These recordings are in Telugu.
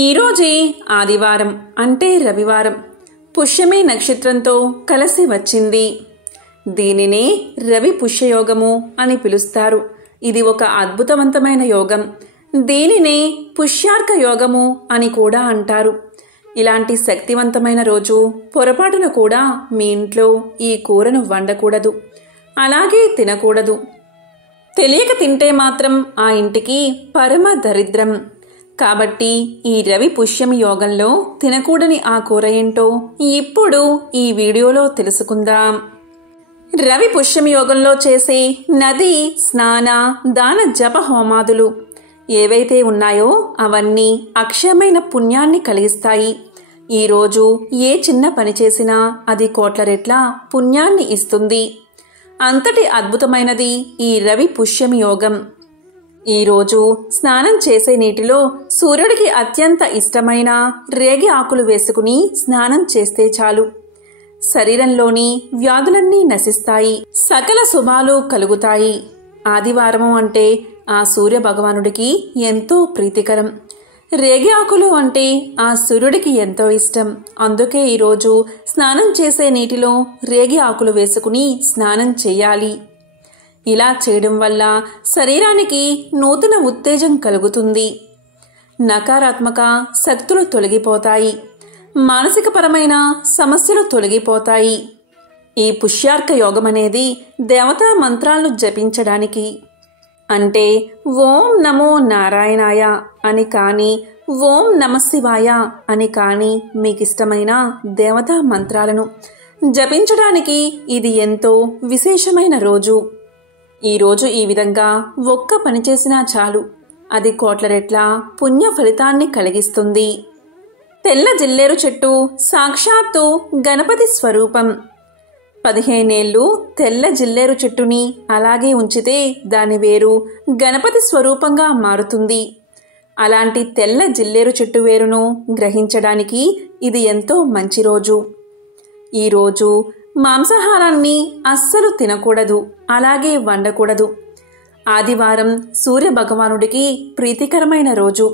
ఈరోజే ఆదివారం అంటే రవివారం పుష్యమి నక్షత్రంతో కలిసి వచ్చింది. దీనినే రవి పుష్యయోగము అని పిలుస్తారు. ఇది ఒక అద్భుతవంతమైన యోగం. దీనినే పుష్యార్క యోగము అని కూడా అంటారు. ఇలాంటి శక్తివంతమైన రోజు పొరపాటున కూడా మీ ఇంట్లో ఈ కూరను వండకూడదు, అలాగే తినకూడదు. తెలియక తింటే మాత్రం ఆ ఇంటికి పరమ దరిద్రం. కాబట్టి ఈ రవి పుష్యమి యోగంలో తినకూడని ఆ కూర ఏంటో ఇప్పుడు ఈ వీడియోలో తెలుసుకుందాం. రవి పుష్యమి యోగంలో చేసే నది స్నాన దాన జప హోమాదులు ఏవైతే ఉన్నాయో అవన్నీ అక్షయమైన పుణ్యాన్ని కలిగిస్తాయి. ఈరోజు ఏ చిన్న పని చేసినా అది కోట్ల రెట్ల పుణ్యాన్ని ఇస్తుంది. అంతటి అద్భుతమైనది ఈ రవి పుష్యమి యోగం. ఈరోజు స్నానం చేసే నీటిలో సూర్యుడికి అత్యంత ఇష్టమైన రేగి ఆకులు వేసుకుని స్నానం చేస్తే చాలు. శరీరంలోని వ్యాధులన్నీ నశిస్తాయి, సకల శుభాలు కలుగుతాయి. ఆదివారము అంటే ఆ సూర్య భగవానుడికి ఎంతో ప్రీతికరం. రేగి ఆకులు అంటే ఆ సూర్యుడికి ఎంతో ఇష్టం. అందుకే ఈరోజు స్నానం చేసే నీటిలో రేగి ఆకులు వేసుకుని స్నానం చేయాలి. ఇలా చేయడం వల్ల శరీరానికి నూతన ఉత్తేజం కలుగుతుంది. నకారాత్మక శక్తులు తొలగిపోతాయి, మానసికపరమైన సమస్యలు తొలగిపోతాయి. ఈ పుష్యార్క యోగం అనేది దేవతా మంత్రాలను జపించడానికి, అంటే ఓం నమో నారాయణాయ అని కానీ ఓం నమశివాయ అని కానీ మీకిష్టమైన దేవతా మంత్రాలను జపించడానికి ఇది ఎంతో విశేషమైన రోజు. ఈరోజు ఈ విధంగా ఒక్క పని చేసినా చాలు, అది కోట్ల రెట్ల పుణ్య ఫలితాన్ని కలిగిస్తుంది. తెల్ల జిల్లేరు చెట్టు సాక్షాత్తు గణపతి స్వరూపం. 15 ఏళ్ళు తెల్ల జిల్లేరు చెట్టుని అలాగే ఉంచితే దాని వేరు గణపతి స్వరూపంగా మారుతుంది. అలాంటి తెల్ల జిల్లేరు చెట్టు వేరును గ్రహించడానికి ఇది ఎంతో మంచి రోజు. ఈరోజు మాంసాహారాన్ని అస్సలు తినకూడదు, అలాగే వండకూడదు. ఆదివారం సూర్య భగవానుడికి ప్రీతికరమైన రోజు.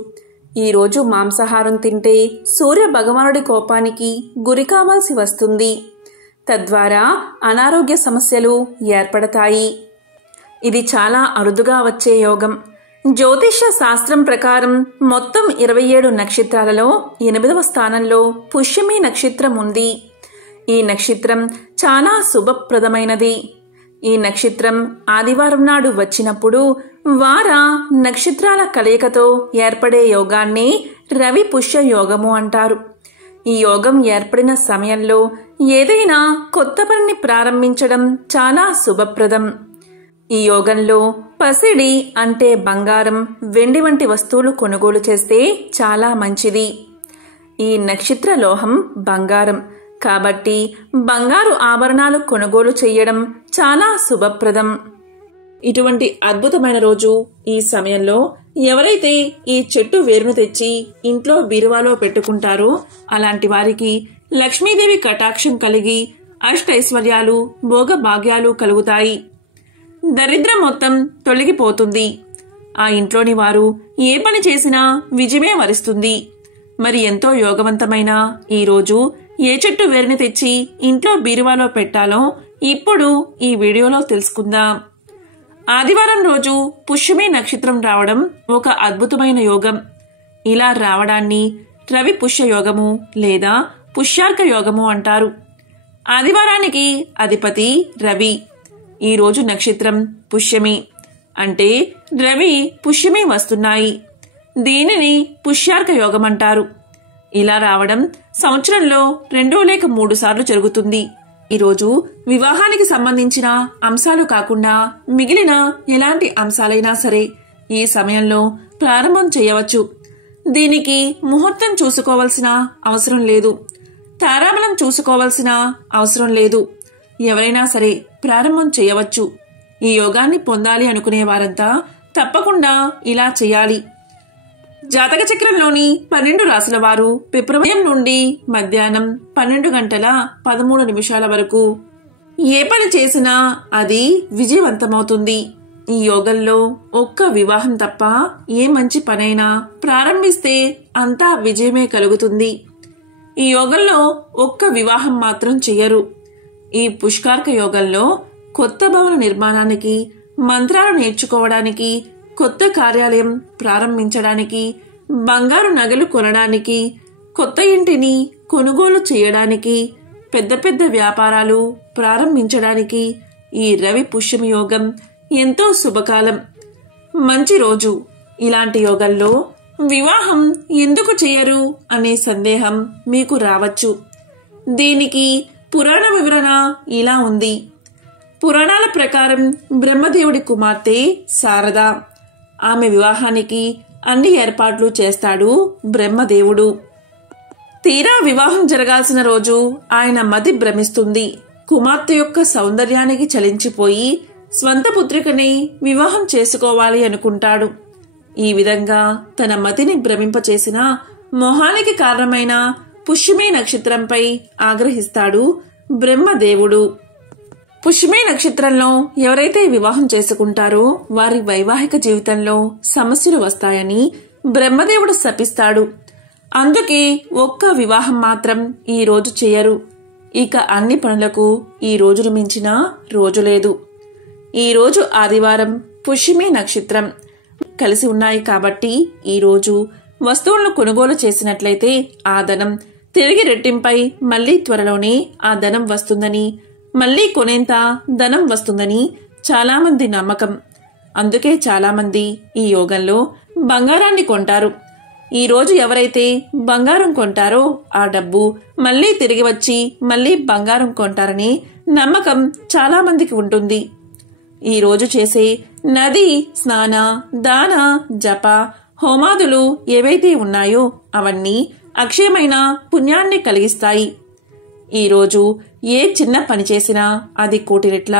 ఈరోజు మాంసాహారం తింటే సూర్య భగవానుడి కోపానికి గురి కావాల్సి వస్తుంది. తద్వారా అనారోగ్య సమస్యలు ఏర్పడతాయి. ఇది చాలా అరుదుగా వచ్చే యోగం. జ్యోతిష్య శాస్త్రం ప్రకారం మొత్తం 27 నక్షత్రాలలో 8వ స్థానంలో పుష్యమి నక్షత్రం ఉంది. ఈ నక్షత్రం చాలా శుభప్రదమైనది. ఈ నక్షత్రం ఆదివారం నాడు వచ్చినప్పుడు వార నక్షత్రాల కలయికతో ఏర్పడే యోగాన్ని రవి పుష్య యోగము అంటారు. ఈ యోగం ఏర్పడిన సమయంలో ఏదైనా కొత్త పనిని ప్రారంభించడం చాలా శుభప్రదం. ఈ యోగంలో పసిడి అంటే బంగారం, వెండి వంటి వస్తువులు కొనుగోలు చేస్తే చాలా మంచిది. ఈ నక్షత్ర లోహం బంగారం కాబట్టి బంగారు ఆభరణాలు కొనుగోలు చేయడం చాలా శుభప్రదం. ఇటువంటి అద్భుతమైన రోజు ఈ సమయంలో ఎవరైతే ఈ చెట్టు వేరును తెచ్చి ఇంట్లో బీరువాలో పెట్టుకుంటారో అలాంటి వారికి లక్ష్మీదేవి కటాక్షం కలిగి అష్టైశ్వర్యాలు భోగభాగ్యాలు కలుగుతాయి. దరిద్రం మొత్తం తొలగిపోతుంది. ఆ ఇంట్లోని వారు ఏ పని చేసినా విజయమే వరిస్తుంది. మరి ఎంతో యోగవంతమైన ఈ రోజు ఏ చెట్టు వేరుని తెచ్చి ఇంట్లో బీరువాలో పెట్టాలో ఇప్పుడు ఈ వీడియోలో తెలుసుకుందాం. ఆదివారం రోజు పుష్యమి నక్షత్రం రావడం ఒక అద్భుతమైన యోగం. ఇలా రావడాన్ని రవి పుష్య యోగము లేదా పుష్యార్క యోగము అంటారు. ఆదివారానికి అధిపతి రవి. ఈరోజు నక్షత్రం పుష్యమి అంటే రవి పుష్యమి వస్తున్నాయి. దీనిని పుష్యార్క యోగం అంటారు. ఇలా రావడం సంవత్సరంలో 2 లేక 3 సార్లు జరుగుతుంది. ఈరోజు వివాహానికి సంబంధించిన అంశాలు కాకుండా మిగిలిన ఎలాంటి అంశాలైనా సరే ఈ సమయంలో ప్రారంభం చేయవచ్చు. దీనికి ముహూర్తం చూసుకోవాల్సిన అవసరం లేదు, తారాబలం చూసుకోవాల్సిన అవసరం లేదు. ఎవరైనా సరే ప్రారంభం చేయవచ్చు. ఈ యోగాన్ని పొందాలి అనుకునే వారంతా తప్పకుండా ఇలా చేయాలి. జాతక చక్రంలోని 12 రాశుల వారు ఫిబ్రవరి నుండి మధ్యాహ్నం 12 గంటల 13 నిమిషాల వరకు ఏ పని చేసినా అది విజయవంతమవుతుంది. ఈ యోగంలో ఒక్క వివాహం తప్ప ఏ మంచి పనైనా ప్రారంభిస్తే అంతా విజయమే కలుగుతుంది. ఈ యోగంలో ఒక్క వివాహం మాత్రం చెయ్యరు. ఈ పుష్కర్క యోగంలో కొత్త భవన నిర్మాణానికి, మంత్రాలు నేర్చుకోవడానికి, కొత్త కార్యాలయం ప్రారంభించడానికి, బంగారు నగలు కొనడానికి, కొత్త ఇంటిని కొనుగోలు చేయడానికి, పెద్ద పెద్ద వ్యాపారాలు ప్రారంభించడానికి ఈ రవి పుష్యమ యోగం ఎంతో శుభకాలం, మంచి రోజు. ఇలాంటి యోగంలో వివాహం ఎందుకు చేయరు అనే సందేహం మీకు రావచ్చు. దీనికి పురాణ వివరణ ఇలా ఉంది. పురాణాల ప్రకారం బ్రహ్మదేవుడి కుమార్తె శారద. ఆమె వివాహానికి అన్ని ఏర్పాట్లు చేస్తాడు బ్రహ్మదేవుడు. తీరా వివాహం జరగాల్సిన రోజు ఆయన మతి భ్రమిస్తుంది. కుమార్తె యొక్క సౌందర్యానికి చలించిపోయి స్వంత పుత్రికని వివాహం చేసుకోవాలి అనుకుంటాడు. ఈ విధంగా తన మతిని భ్రమింపచేసిన మోహానికి కారణమైన పుష్యమి నక్షత్రంపై ఆగ్రహిస్తాడు బ్రహ్మదేవుడు. పుష్యమి నక్షత్రంలో ఎవరైతే వివాహం చేసుకుంటారో వారి వైవాహిక జీవితంలో సమస్యలు వస్తాయని బ్రహ్మదేవుడు శపిస్తాడు. అందుకే ఒక్క వివాహం మాత్రం ఈ రోజు చేయరు. ఇక అన్ని పనులకు ఈ రోజును మించిన రోజు లేదు. ఈ రోజు ఆదివారం, పుష్యమి నక్షత్రం కలిసి ఉన్నాయి కాబట్టి ఈ రోజు వస్తువులను కొనుగోలు చేసినట్లయితే ఆ ధనం తిరిగి రెట్టింపై మళ్లీ త్వరలోనే ఆ ధనం వస్తుందని, మళ్లీ కొనేంత ధనం వస్తుందని చాలా మంది నమ్మకం. అందుకే చాలా మంది ఈ యోగంలో బంగారాన్ని కొంటారు. ఈ రోజు ఎవరైతే బంగారం కొంటారో ఆ డబ్బు మళ్లీ తిరిగి వచ్చి మళ్లీ బంగారం కొంటారని నమ్మకం చాలా మందికి ఉంటుంది. ఈ రోజు చేసే నది స్నాన, దాన, జప, హోమాదులు ఏవైతే ఉన్నాయో అవన్నీ అక్షయమైన పుణ్యాన్ని కలిగిస్తాయి. ఈ రోజు ఏ చిన్న పని చేసినా అది కోటి రెట్ల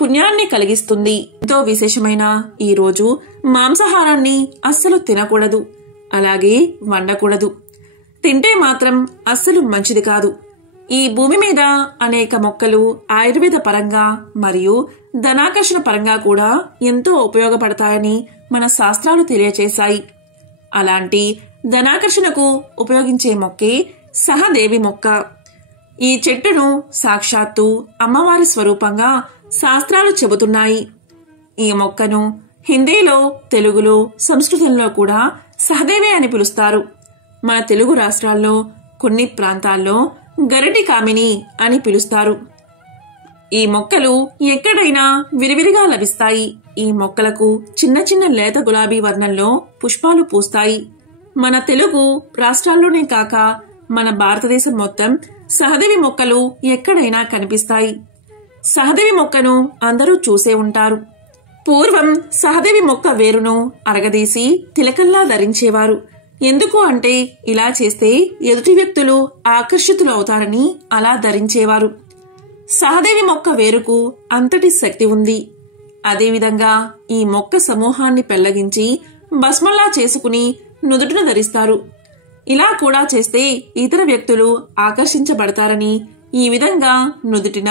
పుణ్యాన్ని కలిగిస్తుంది. ఎంతో విశేషమైన ఈ రోజు మాంసాహారాన్ని అస్సలు తినకూడదు, అలాగే వండకూడదు. తింటే మాత్రం అస్సలు మంచిది కాదు. ఈ భూమి మీద అనేక మొక్కలు ఆయుర్వేద పరంగా మరియు ధనాకర్షణ పరంగా కూడా ఎంతో ఉపయోగపడతాయని మన శాస్త్రాలు తెలియచేశాయి. అలాంటి ధనాకర్షణకు ఉపయోగించే మొక్కే సహదేవి మొక్క. ఈ చెట్టును సాక్షాత్తు అమ్మవారి స్వరూపంగా శాస్త్రాలు చెబుతున్నాయి. ఈ మొక్కను హిందీలో, తెలుగులో, సంస్కృతంలో కూడా సహదేవి అని పిలుస్తారు. మన తెలుగు రాష్ట్రాల్లో కొన్ని ప్రాంతాల్లో గరటి కామిని అని పిలుస్తారు. ఈ మొక్కలు ఎక్కడైనా విరివిరిగా లభిస్తాయి. ఈ మొక్కలకు చిన్న చిన్న లేత గులాబీ వర్ణంలో పుష్పాలు పూస్తాయి. మన తెలుగు రాష్ట్రాల్లోనే కాక మన భారతదేశం మొత్తం సహదేవి మొక్కలు ఎక్కడైనా కనిపిస్తాయి. సహదేవి మొక్కను అందరూ చూసే ఉంటారు. పూర్వం సహదేవి మొక్క వేరును అరగదీసి తిలకంలా ధరించేవారు. ఎందుకు అంటే ఇలా చేస్తే ఎదుటి వ్యక్తులు ఆకర్షితులు అవుతారని అలా ధరించేవారు. సహదేవి మొక్క వేరుకు అంతటి శక్తి ఉంది. అదేవిధంగా ఈ మొక్క సమూహాన్ని పెళ్లగించి భస్మంలా చేసుకుని నుదుటిన ధరిస్తారు. ఇలా కూడా చేస్తే ఇతర వ్యక్తులు ఆకర్షించబడతారని ఈ విధంగా నుదుటిన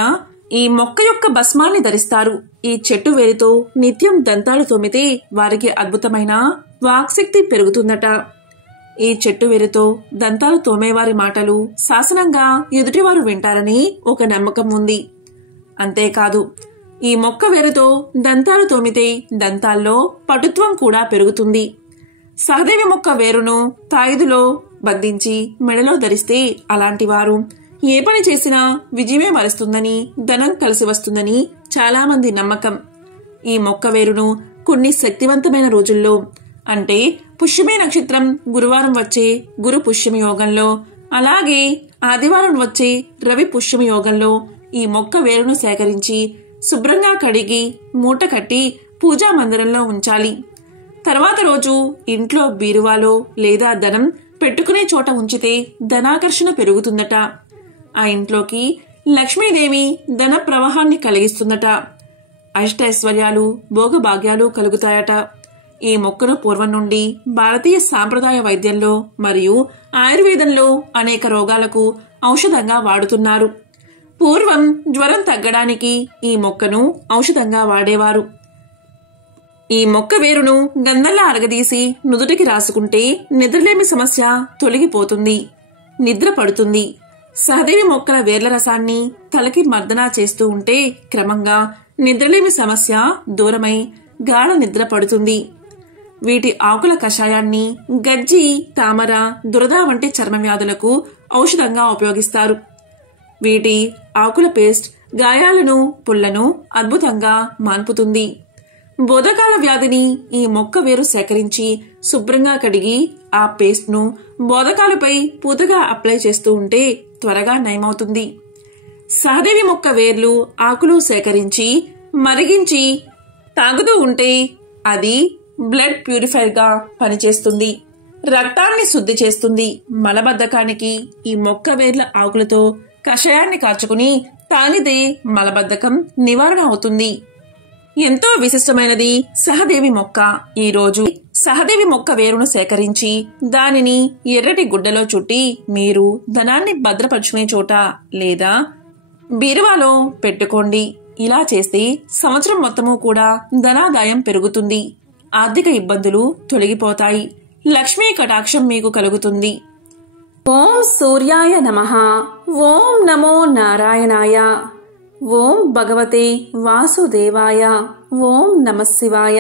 ఈ మొక్క యొక్క భస్మాన్ని ధరిస్తారు. ఈ చెట్టు వేరుతో నిత్యం దంతాలు తోమితే వారికి అద్భుతమైన వాక్శక్తి పెరుగుతుందట. ఈ చెట్టు వేరుతో దంతాలు తోమేవారి మాటలు శాసనంగా ఎదుటివారు వింటారని ఒక నమ్మకం ఉంది. అంతేకాదు, ఈ మొక్క వేరుతో దంతాలు తోమితే దంతాల్లో పటుత్వం కూడా పెరుగుతుంది. సహదేవి మొక్క వేరును తాయిదులో బంధించి మెడలో ధరిస్తే అలాంటి వారు ఏ పని చేసినా విజయమే వరిస్తుందని, ధనం కలిసి వస్తుందని చాలా మంది నమ్మకం. ఈ మొక్క వేరును కొన్ని శక్తివంతమైన రోజుల్లో అంటే పుష్యమి నక్షత్రం గురువారం వచ్చే గురు పుష్యమి యోగంలో, అలాగే ఆదివారం వచ్చే రవి పుష్యమి యోగంలో ఈ మొక్క వేరును సేకరించి శుభ్రంగా కడిగి మూట కట్టి పూజా మందిరంలో ఉంచాలి. తర్వాత రోజు ఇంట్లో బీరువాలో లేదా ధనం పెట్టుకునే చోట ఉంచితే ధనాకర్షణ పెరుగుతుందట. ఆ ఇంట్లోకి లక్ష్మీదేవి ధన ప్రవాహాన్ని కలిగిస్తుందట. అష్టైశ్వర్యాలు, భోగభాగ్యాలు కలుగుతాయట. ఈ మొక్కను పూర్వం నుండి భారతీయ సాంప్రదాయ వైద్యంలో మరియు ఆయుర్వేదంలో అనేక రోగాలకు ఔషధంగా వాడుతున్నారు. పూర్వం జ్వరం తగ్గడానికి ఈ మొక్కను ఔషధంగా వాడేవారు. ఈ మొక్క వేరును గంధంలా అరగదీసి నుదుటికి రాసుకుంటే నిద్రలేమి సమస్య తొలగిపోతుంది, నిద్ర పడుతుంది. సహదేవి మొక్కల వేర్ల రసాన్ని తలకి మర్దనా చేస్తూ ఉంటే క్రమంగా నిద్రలేమి సమస్య దూరమై గాఢ నిద్ర పడుతుంది. వీటి ఆకుల కషాయాన్ని గజ్జి, తామర, దురద వంటి చర్మ వ్యాధులకు ఔషధంగా ఉపయోగిస్తారు. వీటి ఆకుల పేస్ట్ గాయాలను, పుళ్లను అద్భుతంగా మాన్పుతుంది. బోధకాల వ్యాధిని ఈ మొక్క వేరు సేకరించి శుభ్రంగా కడిగి ఆ పేస్ట్ను బోధకాలపై పూతగా అప్లై చేస్తూ ఉంటే త్వరగా నయమవుతుంది. సహదేవి మొక్క వేర్లు, ఆకులు సేకరించి మరిగించి తాగుతూ ఉంటే అది బ్లడ్ ప్యూరిఫైర్ గా పనిచేస్తుంది, రక్తాన్ని శుద్ధి చేస్తుంది. మలబద్ధకానికి ఈ మొక్క వేర్ల ఆకులతో కషాయాన్ని కాచుకుని తాగితే మలబద్ధకం నివారణ అవుతుంది. ఎంతో విశిష్టమైనది సహదేవి మొక్క. ఈ రోజు సహదేవి మొక్క వేరును సేకరించి దానిని ఎర్రటి గుడ్డలో చుట్టి మీరు ధనాన్ని భద్రపరుచుకునే చోట లేదా బీరువాలో పెట్టుకోండి. ఇలా చేస్తే సంవత్సరం మొత్తము కూడా ధనాదాయం పెరుగుతుంది, ఆర్థిక ఇబ్బందులు తొలగిపోతాయి, లక్ష్మీ కటాక్షం మీకు కలుగుతుంది. ఓం సూర్యాయ నమః. ఓం నమో నారాయణాయ. ఓం భగవతే వాసుదేవాయ. ఓం నమః శివాయ.